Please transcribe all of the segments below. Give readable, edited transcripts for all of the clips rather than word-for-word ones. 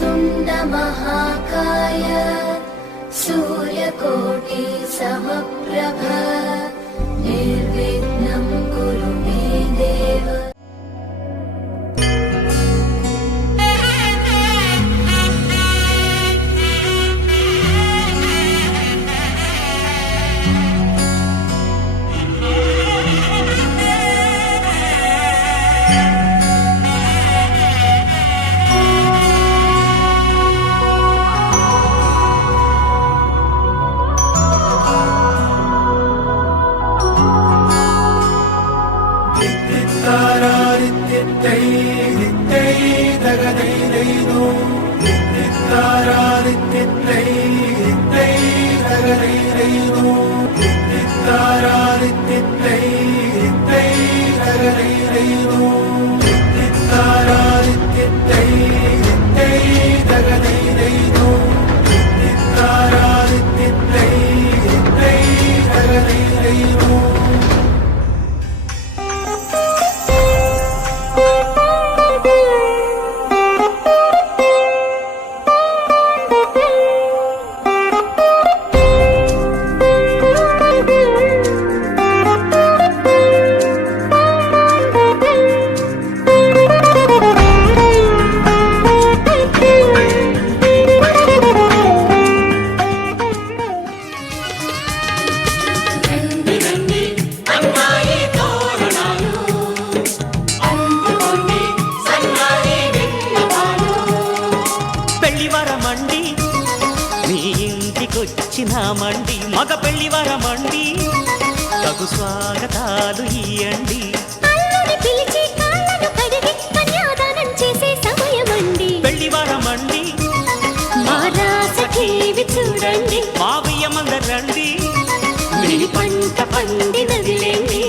वक्रतुण्ड महाकाय सूर्यकोटि समप्रभ निर्विघ्नं कुरु मे देव। మండి మగ పెళ్లి వరమండి తగు స్వాగతాలు ఇయ్యండి అల్లుని పిలిచి కాళ్ళను కడిగి కన్యాదానం చేసే సమయమండి పెళ్లి వరమండి మా రాసఖీవి చూడండి మావయ్యమందరండి మీ పంట పండినదిలేండి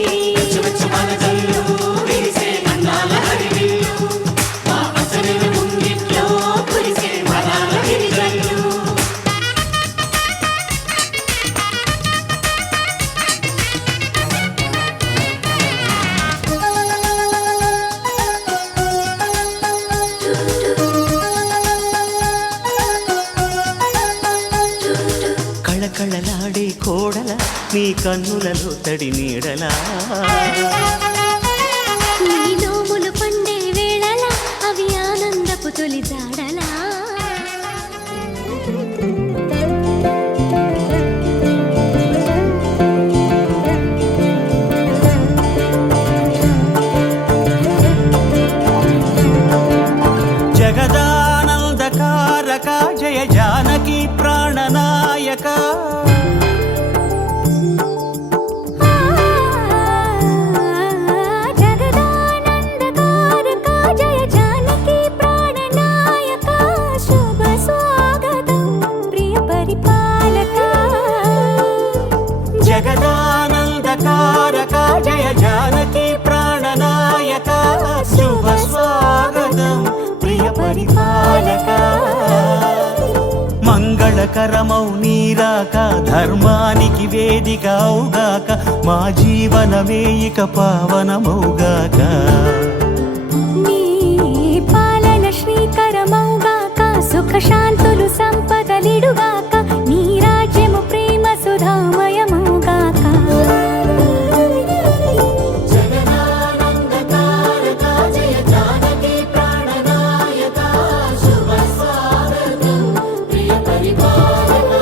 కళకళలాడే కోడల నీ కన్నులలో తడి నీడలా నీ నోములు పండే వేళలా అవి ఆనందపు తొలి జాడలా జగదానందకారక జయ జానకి ప్రాణనాయక జగదానందకారక జయ జానకి ప్రాణనాయక శుభ స్వాగతం ప్రియ పరిపాలక మంగళకరమౌ నీరాక ధర్మానికి వేదిక అవుగాక మా జీవనమే ఇక పావనమౌగాక నీ పాలన శ్రీకరమౌగాక సుఖ శాంతులు సంపదలిడుగాక నీ రాజ్యము ప్రేమ సుధామయమౌగాక జగదానందకారక జయ జానకి ప్రాణనాయక శుభ స్వాగతం ప్రియ పరిపాలక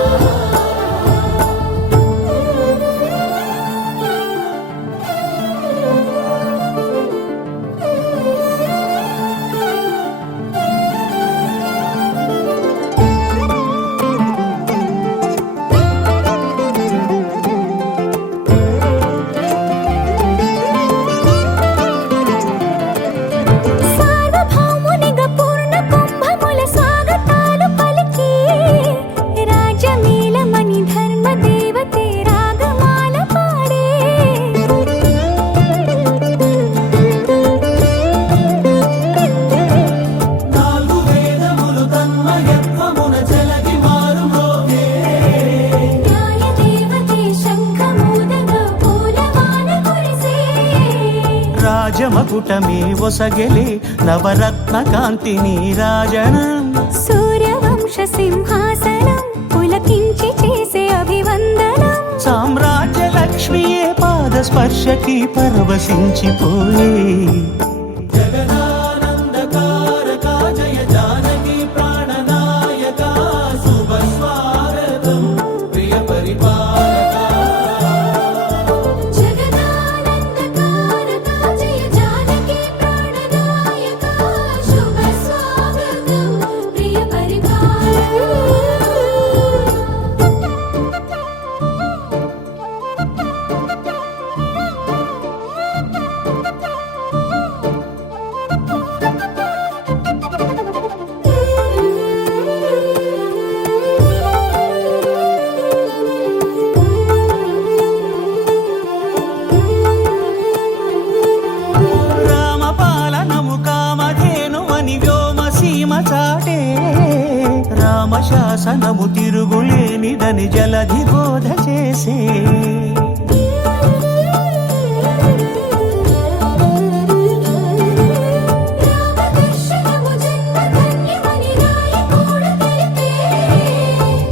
వసంతమే ఒసగెలే నవరత్న కాంతి నీరాజనం సూర్యవంశ సింహాసనం పులకించి చేసే అభివందనం సామ్రాజ్య లక్ష్మియే పాద స్పర్శకి పరవశించిపోయే రామశాసనము తిరుగులేనిదని జలధి బోధ చేసే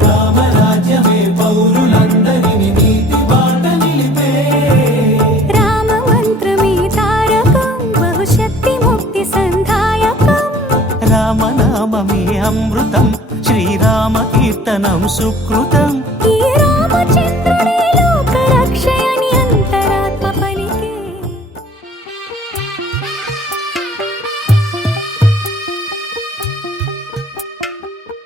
రామరాజ్యమే పౌరులందరినీ నీతి బాట నిలిపే రామ మంత్రమే తారకం బహుశక్తి ముక్తి సంధాయకం రామనామమే అమృతం శ్రీరామ కీర్తనం సుకృతం ఈ రామచంద్రుడే లోక రక్షయని అంతరాత్మ పలికే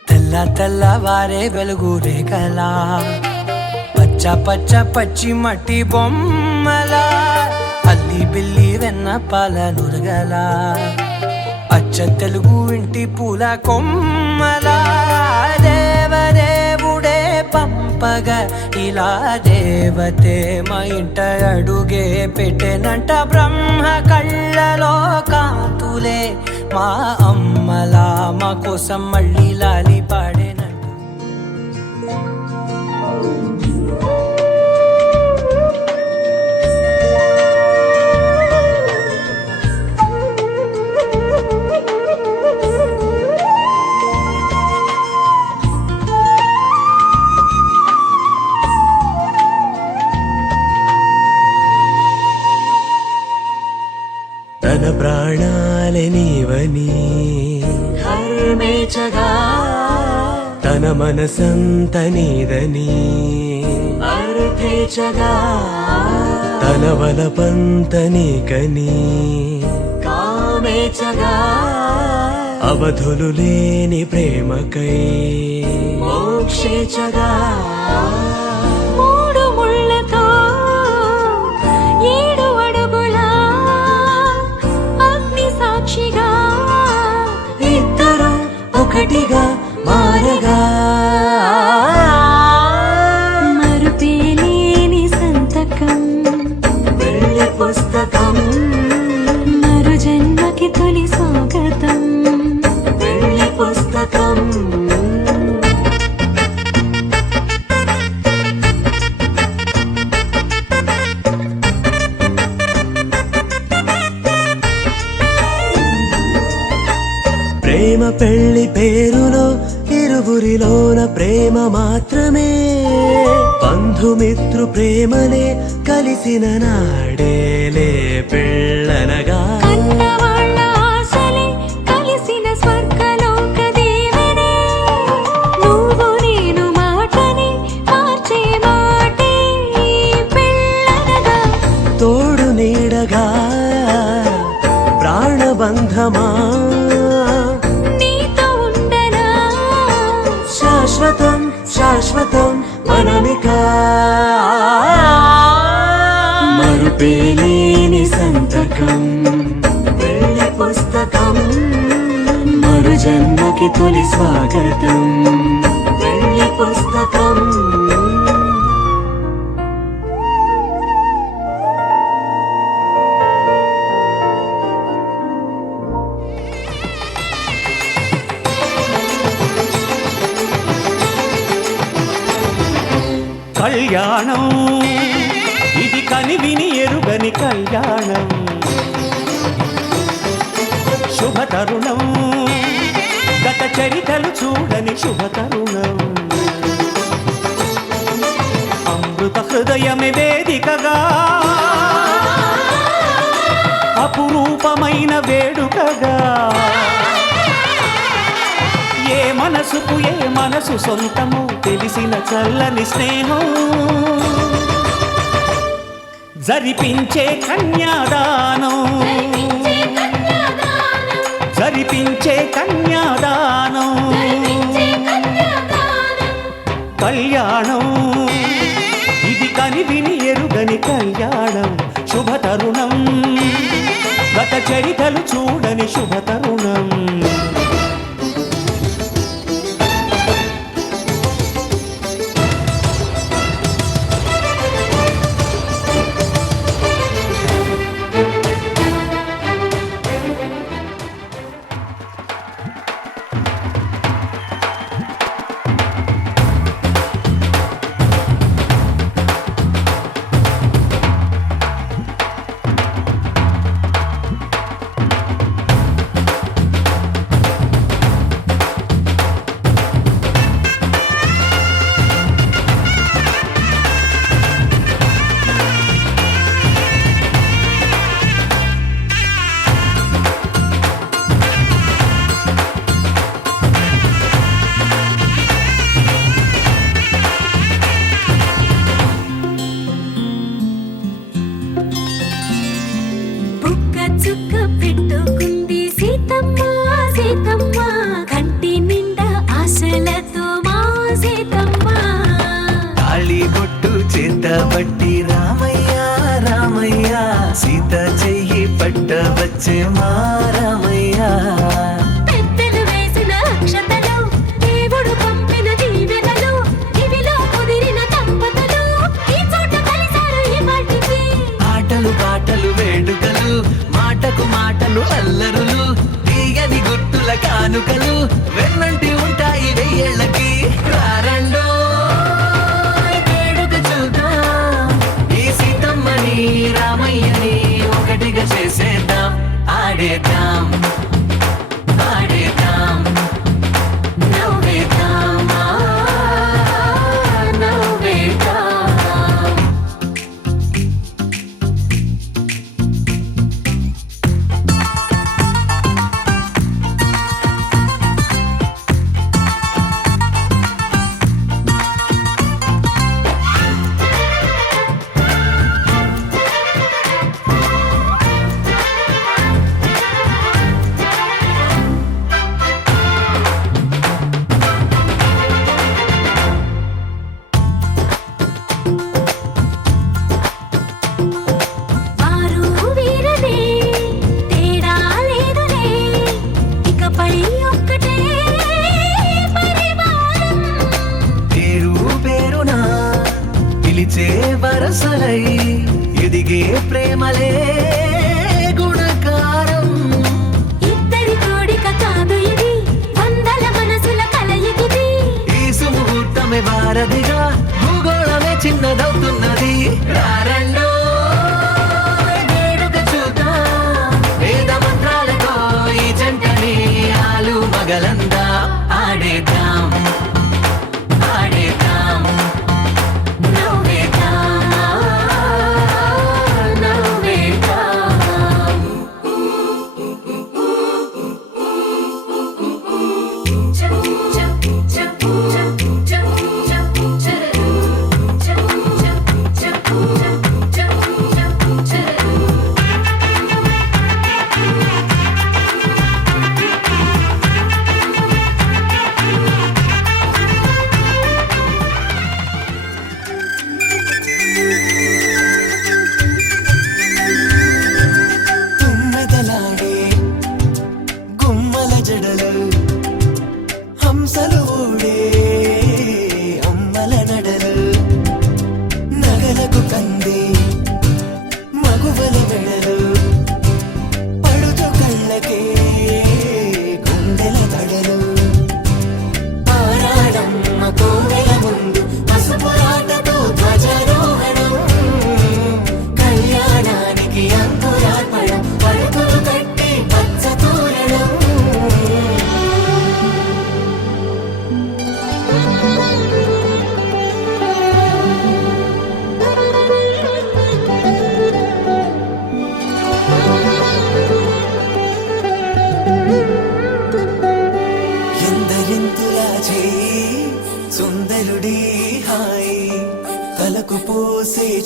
తెల్ల తెల్లవారే వెలుగు రేఖలా పచ్చ పచ్చ పచ్చి మట్టి బొమ్మలా అల్లి బిల్లి వెన్న పాల నురగలా అచ్చ తెలుగు ఇంటి పూల కొమ్మలా దేవదేవుడే పంపగా ఇలా దేవతే మా ఇంట అడుగే పెట్టెనంట బ్రహ్మ కళ్ళలో కాంతులే మా అమ్మలా మా కోసం మళ్ళీ లాలి పాడేనంట తన ప్రాణాలే నీవని హర్మేచగా తన మనసంత నీదని అర్థేచగా తన వలపంత నీకని కామేచగా అవధులు లేని ప్రేమకై మోక్షేచగా మూడు ముళ్ళతో ఏడు అడుగుల అగ్ని సాక్షిగా ఇద్దరు ఒకటిగా మారగా మరుపేలేని సంతకం వెళ్ళి పుస్తకం మరు జన్మకి తొలి స్వాగతం వెళ్ళి పుస్తకం ప్రేమ పెళ్లి పేరులో ఇరువురిలోన ప్రేమ మాత్రమే బంధుమిత్రు ప్రేమలే కలిసిన నాడేలే పెళ్ళనగా కన్నవాళ్ళ ఆశలే కలిసిన స్వర్గలోక దీవెనే నువ్వు నేను మాటని మార్చే మాటే పెళ్ళనగా తోడు నీడగా ప్రాణబంధమా నీతో ఉండనా శాశ్వతం శాశ్వతం మనమిక మరుపేలేని సంతకం వెళ్ళి పుస్తకం మరు జన్మకి తొలి స్వాగతం వెళ్ళి పుస్తకం కళ్యాణం ఇది కని విని ఎరుగని కళ్యాణం శుభ తరుణం గత చరితలు చూడని శుభ తరుణం అమృత హృదయమే వేదికగా అపురూపమైన వేడుకగా ఏ మనసుకు ఏ మనసు సొంతమో తెలిసిన చల్లని స్నేహం జరిపించే కన్యాదానం జరిపించే కన్యాదానం కళ్యాణం ఇది కనివిని ఎరుగని కళ్యాణం శుభ తరుణం గత చరితలు చూడని శుభ తరుణం చుక్క పెట్టుకుంది సీతమ్మ సీతమ్మ కంటి నిండా ఆశలతో మా సీతమ్మ తాళి బొట్టు చేతబట్టి రామయ్య రామయ్య సీత చెయ్యి పట్ట వచ్చే మా రామయ్య పెద్దలు వేసిన అక్షతలు దేవుడు పంపిన దీవెనలు ఇవిలో కుదిరిన దంపతులు ఈ చోట కలిసారు ఈ వాటికి ఆటలు పాటలు వేడుకలు మాటకు మాటలు అల్లరులు తీయని గుర్తుల కానుకలు వెన్నంటి ఉంటాయి వెయ్యేళ్ళకి రారండో వేడుక చూద్దాం ఈ సీతమ్మని రామయ్యని ఒకటిగా చేసేద్దాం ఆడేద్దాం ఆడేద్దాం నవ్వేద్దాం నవ్వేద్దాం వారు వీరనే తేడా లేదులే ఇకపై ఒక్కటే పరివారం పేరు పేరునా పిలిచే వరసలై ఎదిగే ప్రేమలే గుణకారం ఇద్దరి కోడిక కాదు ఇది వందల మనసుల కలయికిది ఈ సుముహూర్తమే వారధిగా భూగోళమే చిన్నదవుతున్నది రారండో వేడుక చూద్దాం వేద మంత్రాలతో ఈ జంటని ఆలు మగలందా ఆడేద్దాం ఆడేద్దాం నవ్వేద్దాం నవ్వేద్దాం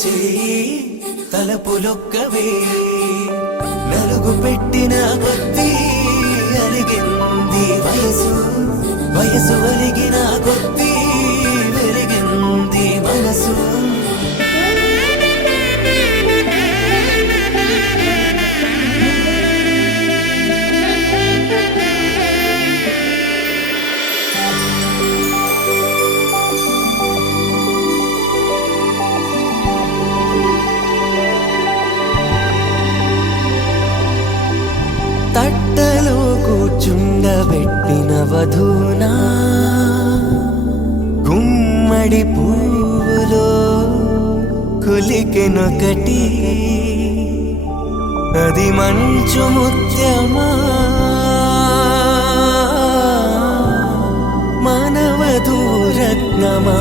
చేయి తలపులొక్కవే నలుగు పెట్టిన కొద్దీ అరిగింది వయసు వయసు అరిగిన కొద్దీ పెరిగింది మనసు తట్టలో కూర్చుండబెట్టిన వధూనా గుమ్మడి పువ్వులో కులికెనొకటి అది మంచు ముత్యమా మానవధూరత్నమా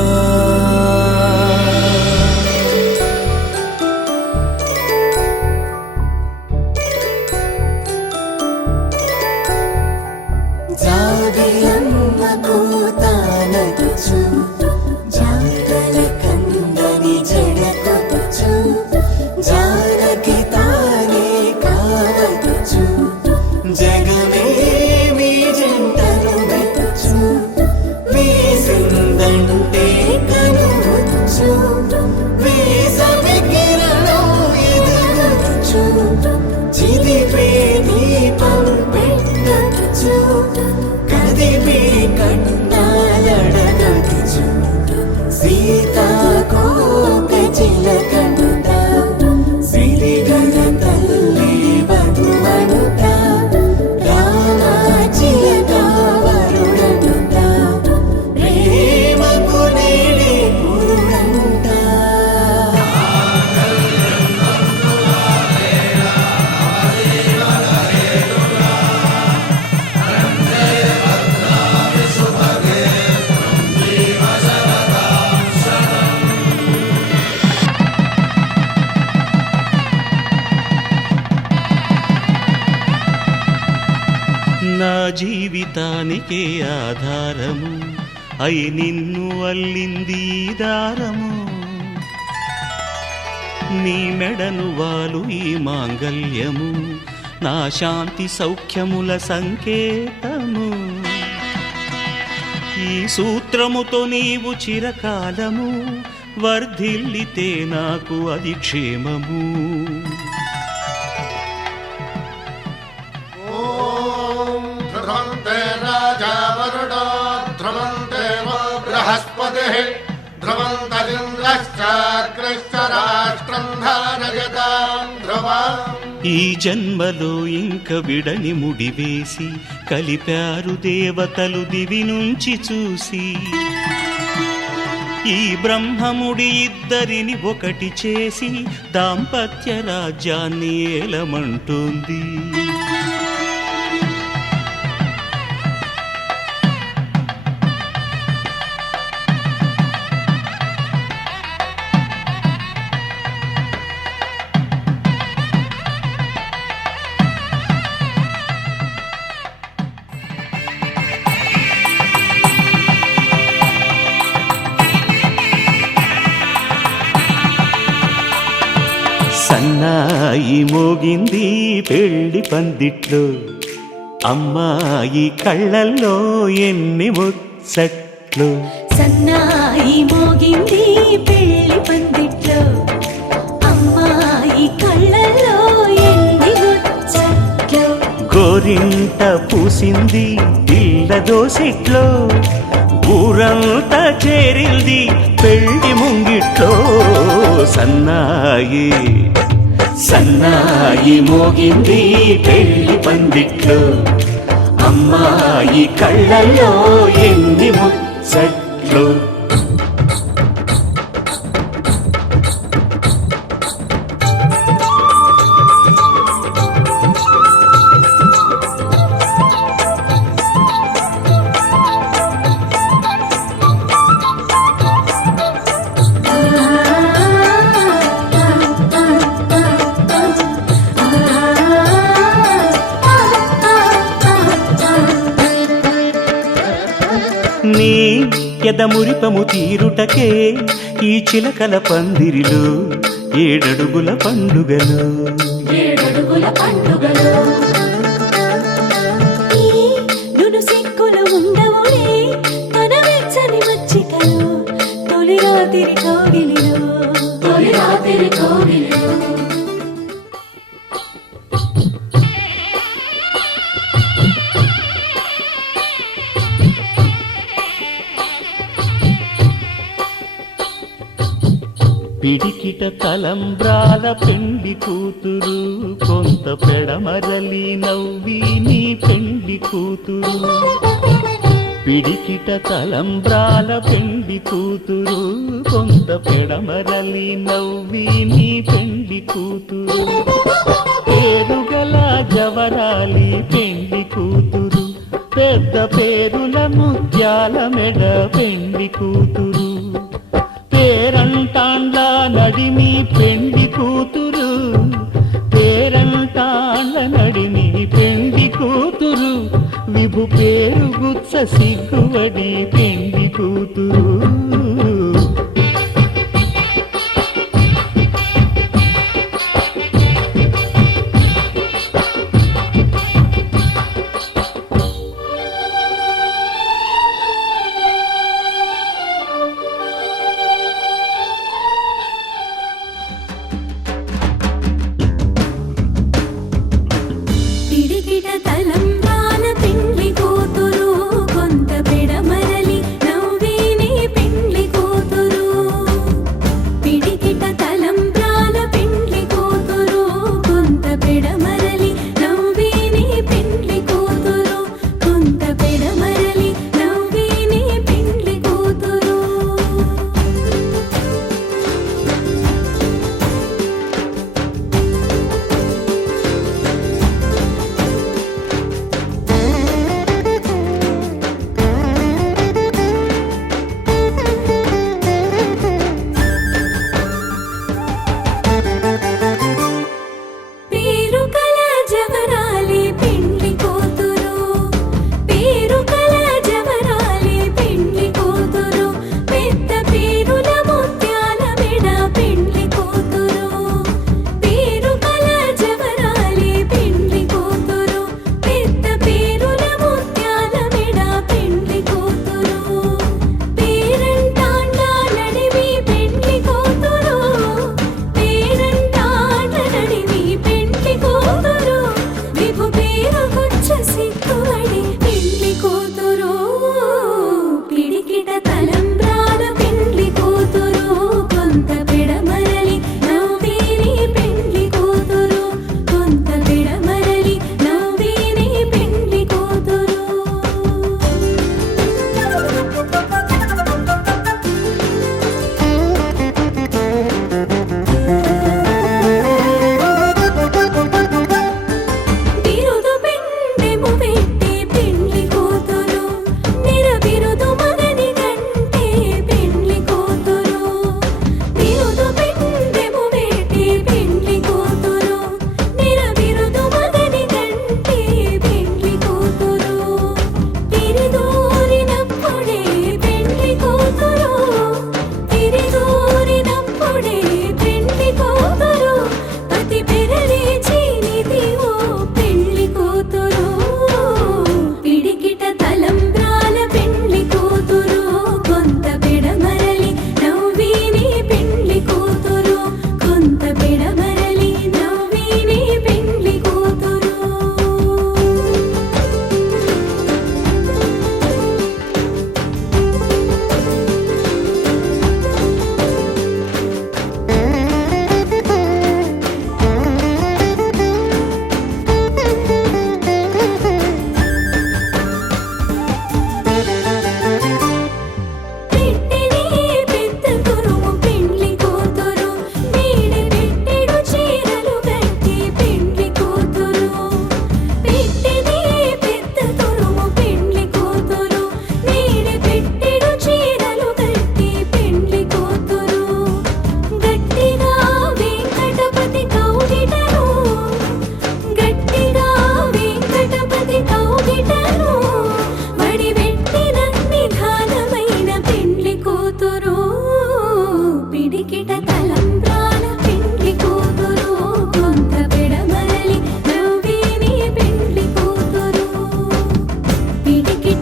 నా జీవితానికే ఆధారము అయి నిన్ను అల్లింది దారము నీ మెడను వాలు ఈ మాంగల్యము నా శాంతి సౌఖ్యముల సంకేతము ఈ సూత్రముతో నీవు చిరకాలము వర్ధిల్లితే నాకు అది క్షేమము ధ్రువంతే రాజా వరుడో ధ్రువంతే బృహస్పతిః ధ్రువంతరింద్రశ్చాగ్రశ్చ రాష్ట్రం ధారయతాం ధ్రువం. ఈ జన్మలో ఇంక విడని ముడివేసి కలిపారు దేవతలు దివి నుంచి చూసి ఈ బ్రహ్మముడి ఇద్దరిని ఒకటి చేసి దాంపత్య రాజ్యాన్ని ఏలమంటోంది సన్నాయి మోగింది పెళ్లి పందిట్లో అమ్మాయి కళ్ళల్లో ఎన్ని ముచ్చట్లు సన్నాయి మోగింది పెళ్లి పందిట్లో అమ్మాయి కళ్ళల్లో ఎన్ని ముచ్చట్లు గోరింట పూసింది పిల్ల దోసిట్లో ఊరంతా చేరింది పెళ్లి ముంగిట్లో సన్నాయి సన్నాయి మోగింది పెళ్లి పందిట్లో అమ్మాయి కళ్ళల్లో ఎన్ని ముచ్చట్లు నీ ఎదమురిపము తీరుటకే ఈ చిలకల పందిరిలో ఏడడుగుల పండుగలు ఈ నును సిక్కులు ఉండవులే తన వెచ్చని మచ్చికలు తొలి రాత్రి కోగిలిలో పిడికిట తలంబ్రాల పెండి కూతురు కొంత పెడమరలి నవ్వి నీ పెండి కూతురు పిడికిట తలంబ్రాల పెండి కూతురు కొంత పెడమరలి నవ్వి నీ పెండి కూతురు పేరుగల జవరాలి పెండి కూతురు పెద్ద పేరుల ముత్యాల మెడ పెండి కూతురు పేరంటాండ్ల నడిమి పెండి కూతురు పేరంటాండ్ల నడిమి పెండి కూతురు విభు పేరు గుత్స సిగ్గువడి పెండి కూతురు పిడికిట తలంబ్రాల పెండ్లి కూతురు కొంత పెడమరలి నవ్వి నీ పెండ్లి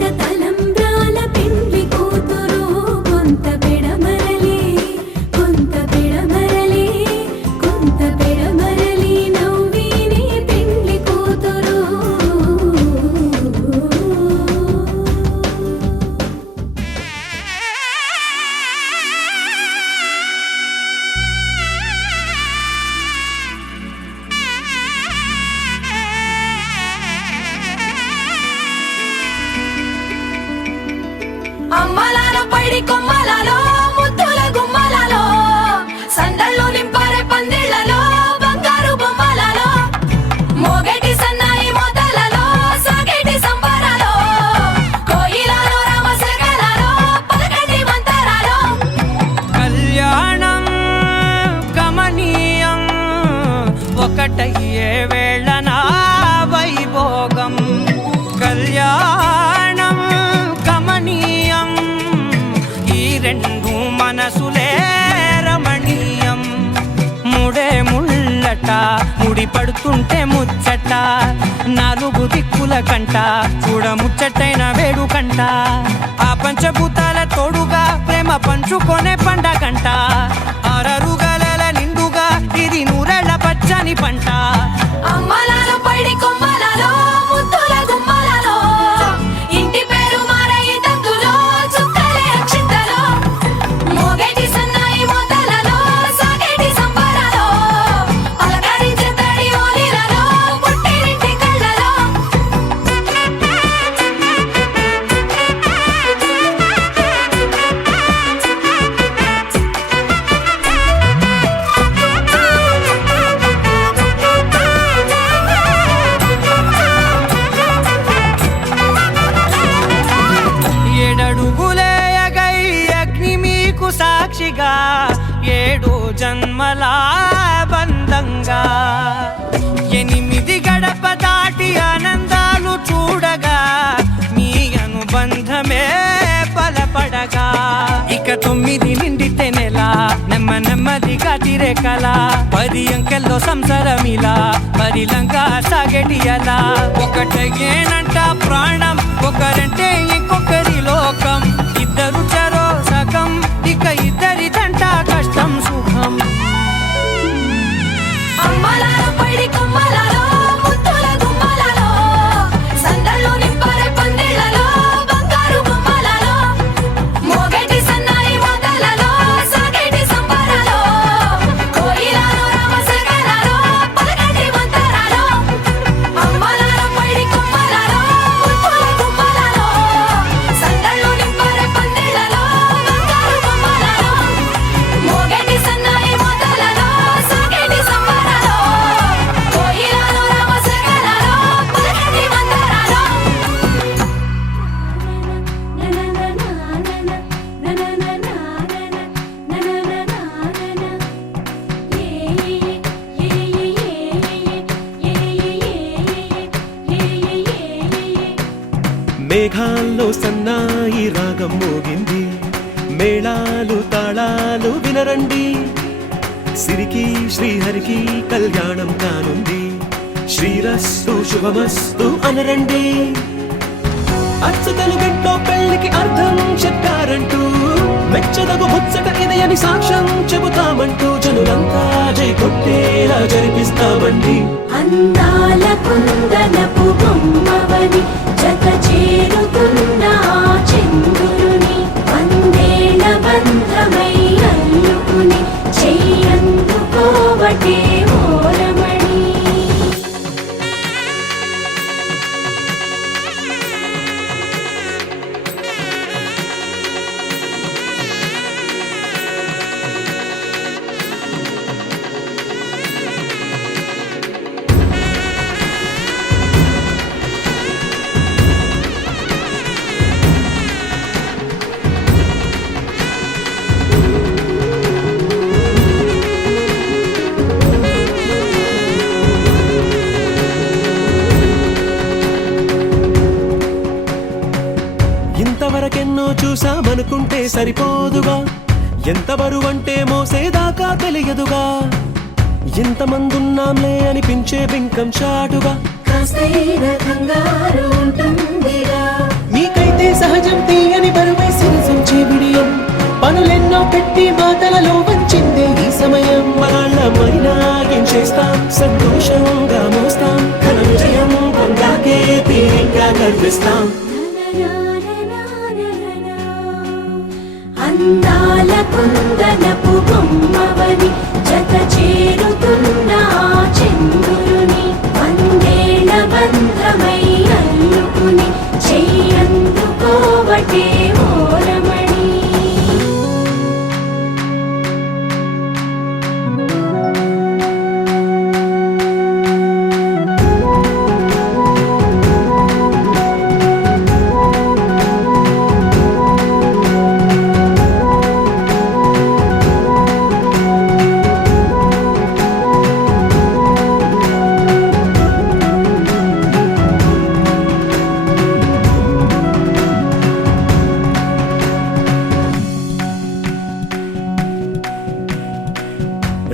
ఇంట తలంబ్రాల పెండ్లి కూతురు కొంత పెడమరలి కొంత పెడమరలి కొంత పెడమరలి నవ్విని పెండ్లి కూతురు అమ్మలాలో పైడి కొమ్మలలో ముద్దుల గుమ్మలలో సందళ్ళు నింపారే పందిళ్లలో బంగారు బొమ్మలలో మోగేటి సన్నాయి మోతలలో సాగేటి సంబరాలో కోయిలలో రామశకలలో పలకటి మంతరాలో కళ్యాణం గమనీయం ఒకటయ్యే వేళనా వైభోగం కళ్యాణం గమనీయం ఈ రెండు మనసులే రమణీయం ముడే ముళ్ళట ముడి పడుతుంటే ముచ్చట నాలుగు దిక్కుల కంట చూడ ముచ్చటైన వేడుకంట ఆ పంచభూతాల తోడుగా ప్రేమ పంచుకొనే పండగంట ఆరరుగల నిండుగా ఇది నూరెళ్ళ పచ్చని పంట అమ్మలాలో పైడి కొమ్మలలో ముద్దుల గుమ్మలలో ఇంటి పేరు మారయి తందులో చుక్కలే అక్షింతలో మోగేటి సన్నాయి మోతలలో సాగేటి సంబరాలో పలకరించే తడి ఓలిలలో పుట్టినింటి కళ్ళలో ఏడడుగులే ఎగై అగ్ని మీకు సాక్షిగా ఏడు జన్మల బంధంగా ఎనిమిది గడప దాటి ఆనందాలు చూడగా మీ అనుబంధమే బలపడగా ఇక 9 నిండితే నెల నెమ్మదిగా తిరేకల 10 అంకెల్లో సంసారమిలా పరిలంగా సాగేటి అలా ఒకటేనంట ప్రాణం ఒకరంటే ఇంకొకరి లోకం ఇద్దరు చరో సగం ఇక ఇద్దరిదంట కష్టం సుఖం అమ్మలాలో పైడి కొమ్మలలో ముద్దుల గుమ్మలలో సందళ్ళు నింపారే పందిళ్లలో బంగారు బొమ్మలలో మోగేటి సన్నాయి మోతలలో సాగేటి సంబరాలో కోయిలలో రామశకలలో పలకటి మంతరాలో అమ్మలాలో పైడి కొమ్మలలో ముద్దుల గుమ్మలలో సందళ్ళు నింపారే పందిళ్లలో బంగారు బొమ్మలలో మోగేటి సన్నాయి మోతలలో సాగేటి సంబరాలో కోయిలలో రామశకలలో పలకటి మంతరాలో మేఘాల్లో సన్నాయి రాగం మోగింది మేళాలు తాళాలు వినరండి సిరికి శ్రీహరికి కళ్యాణం కానుంది శ్రీరస్తు శుభమస్తు అనరండి అచ్చు తెలుగింట్లో పెళ్లికి అర్థం చెప్పారంటూ మెచ్చదగు ముచ్చట ఇదయని సాక్ష్యం చెబుతామంటూ జనులంతా జై కొట్టేలా జరిపిస్తామండి అందాల కుందనపు బొమ్మవని జత చేరుతున్న ఆ చంద్రుని వందేళ్ల బంధమై అల్లుకుని చెయ్యందుకోవటే ఓరమణి ఇంతవరకెన్నో చూసామనుకుంటే సరిపోదుగా ఎంత బరువంటే మోసేదాకా తెలియదుగా ఎంతమందున్నాంలే అనిపించే బింకం చాటుగా కాస్తైన కంగారు ఉంటుందిరా మీకైతే చూస్తాం సంతోషంగా మోస్తాం ఘన విజయం పొందాకే తీరిగ్గా గర్విస్తాం అందాల కుందనపు బొమ్మవని జత చేరుతున్న ఆ చంద్రుని వందేళ్ల బంధమై అల్లుకుని చెయ్యందుకోవటే ఓరమణి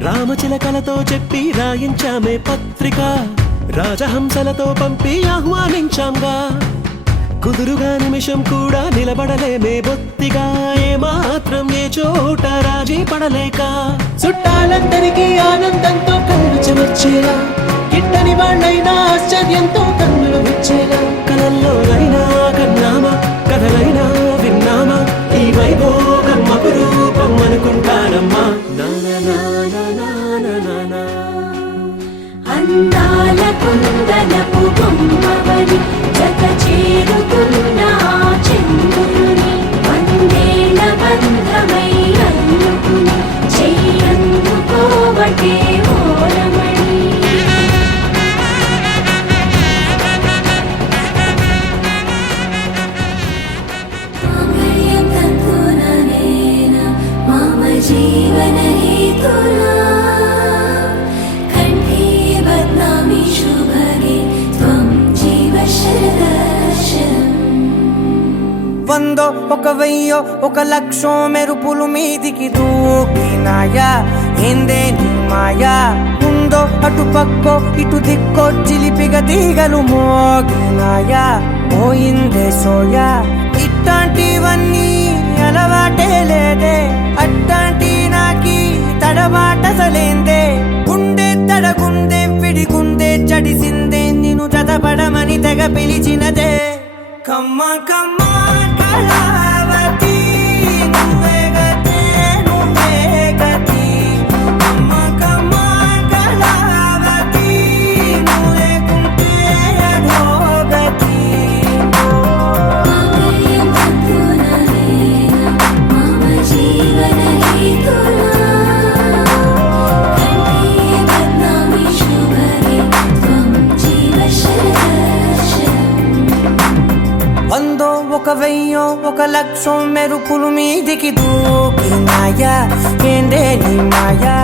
రామచిలకలతో చెప్పి రాయించామే పత్రిక రాజహంసలతో పంపి ఆహ్వానించాంగా కుదురుగా నిమిషం కూడా నిలబడలేమే బొత్తిగా ఏమాత్రం ఏ చోట రాజీ పడలేక చుట్టాలందరికీ ఆనందంతో కళ్ళు చెమర్చేలా గిట్టని వాళ్ళైనా ఆశ్చర్యంతో కన్నులు విచ్చేలా కలల్లోనైనా కన్నామా కథలైనా విన్నామా ఈ వైభోగం అపురూపం అనుకుంటానమ్మా అందాల కుందనపు బొమ్మవని జత చేరుతున్న ఆ చంద్రుని వందేళ్ల బంధమై అల్లుకుని చెయ్యందుకోవటే ఓరమణి మాంగళ్యం తంతుననేన మమ జీవన హేతునా వందో ఒక వెయ్యో ఒక లక్షో మెరుపులు మీదికి దూకినాయా ఏందే నీ మాయా ఉందో అటు పక్కో ఇటు దిక్కో చిలిపిగ తీగలు మోగినాయా పోయిందే సోయా ఇట్లాంటివన్నీ అలవాటే లేదే అట్లాంటి నాకి తడబాటసలేందే గుండె తడగుందే విడిగుందే చడిసిందే నిన్ను చదపడమని తెగ పిలిచినదే కమ్మ కమ్మ కళావతి నువ్వే గతే నువ్వే గతి కమ్మ కమ్మ కళావతి నువ్వు లేకుంటే అధోగతి మాంగళ్యం తంతుననేన మమ జీవన హేతునా కంఠే బధ్నామి శుభగే త్వం జీవ శరదర్శనం వందో ఒక వెయ్యో ఒక లక్షో మెరుపులు మీదికి దూకినాయా ఏందే నీ మాయా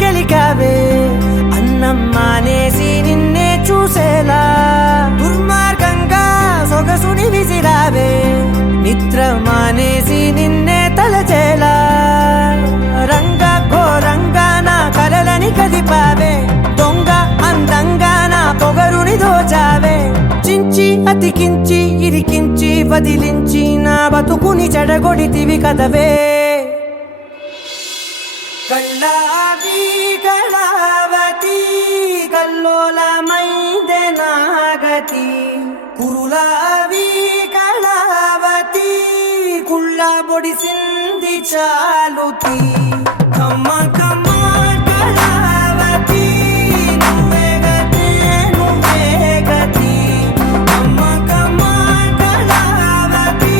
గెలికావే అన్నం మానేసి నిన్నే చూసేలా దుర్మార్గంగా సొగసుని విసిరావే నిద్ర మానేసి నిన్నే తలచేలా రంగ ఘోరంగా నా కలలని కదిపావే దొంగ అందంగా నా పొగరుని దోచావే చించి అతికించి ఇరికించి వదిలించి నా బతుకుని చెడగొడితివి కదవే కళ్ళావి కళావతి కల్లోలమైందే నాగతి కురులావి కళావతి కుళ్ళ బొడిసింది చాలుతి కమ్మ కమ్మ కళావతి నువ్వే గతే నువ్వే గతి కమ్మ కమ్మ కళావతి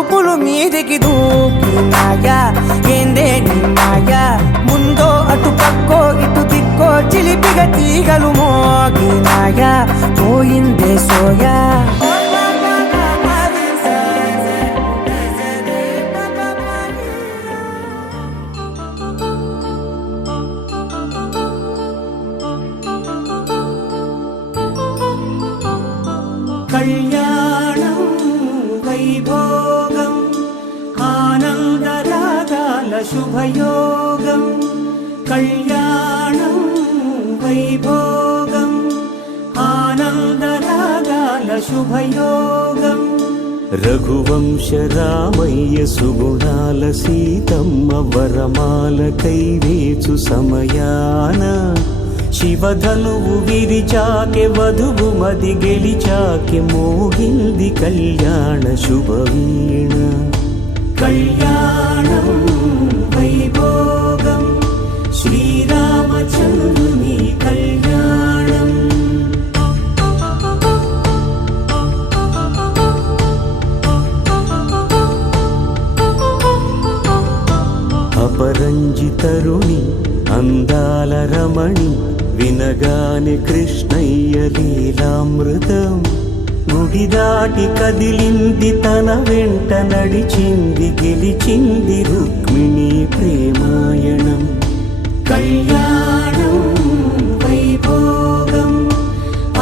మెరుపులు మీదికి దూకినాయా ఏందే నీ మాయా ముందో అటు పక్కో ఇటు దిక్కో చిలిపిగ తీగలు మోగినాయా పోయిందే సోయా కళ్యాణం వైభోగం ఆనందరాగాల శుభయోగం కళ్యాణం వైభోగం ఆనందరాగాల శుభయోగం రఘువంశ రామయ్య సుగుణాల సీతమ్మ వరమాల కైవేచు సమయాన శివధనువు విరిచాకె వధువు మది గెలిచాకె మోగింది కళ్యాణ శుభవీణ కళ్యాణం వైభోగం శ్రీరామచంద్రుని కళ్యాణం అపరంజి తరుణి అందాల రమణి వినగానే కృష్ణయ్య లీలామృతం గుడి దాటి కదిలింది తన వెంట నడిచింది గెలిచింది రుక్మిణి ప్రేమాయణం కళ్యాణం వైభోగం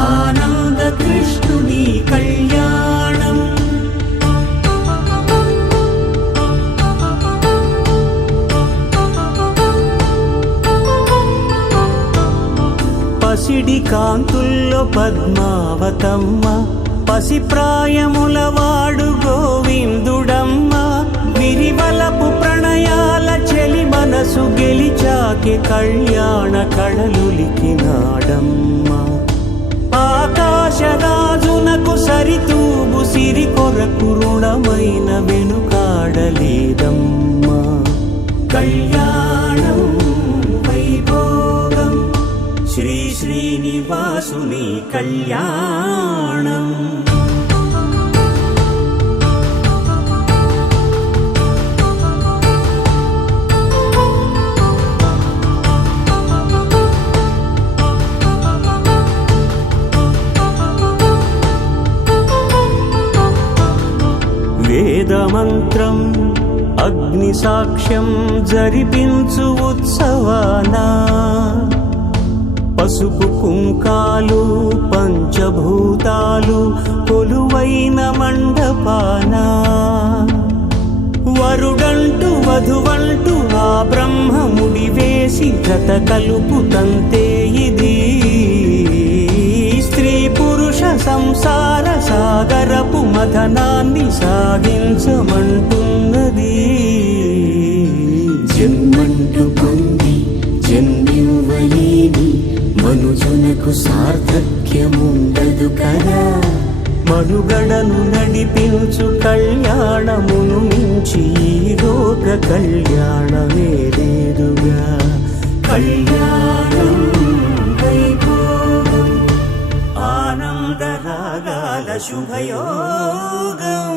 ఆనంద కృష్ణుని కళ్యాణం పసిడి కాంతుల్లో పద్మావతమ్మ పసిప్రాయముల వాడు గోవిందుడమ్మ విరివలపు ప్రణయాల చెలి మనసు గెలిచాకె కళ్యాణ కళలులికినాడమ్మ ఆకాశరాజునకు సరితూగు సిరి కొరకు రుణమైన వెనుకాడలేదమ్మా కళ్యాణం వైభోగం శ్రీ శ్రీనివాసుని కళ్యాణం వేదమంత్రం అగ్ని సాక్ష్యం జరిపించు ఉత్సవానా పసుపు కుంకాలు పంచభూతాలు కొలువైన మండపానా వరుడంటూ వధువంటూ ఆ బ్రహ్మముడి వేసి జత కలుపుతంతే ఇది స్త్రీ పురుష సంసార సాగరపు మథనాన్ని సాగించమంటున్నది జన్మంటూ పొంది జన్మివ్వలేని మనుజునకు సార్థక్యముండదు కదా మనుగడను నడిపించు కళ్యాణమును మించి ఈ లోక కళ్యాణమే లేదుగా కళ్యాణం వైభోగం ఆనందరాగాల శుభయోగం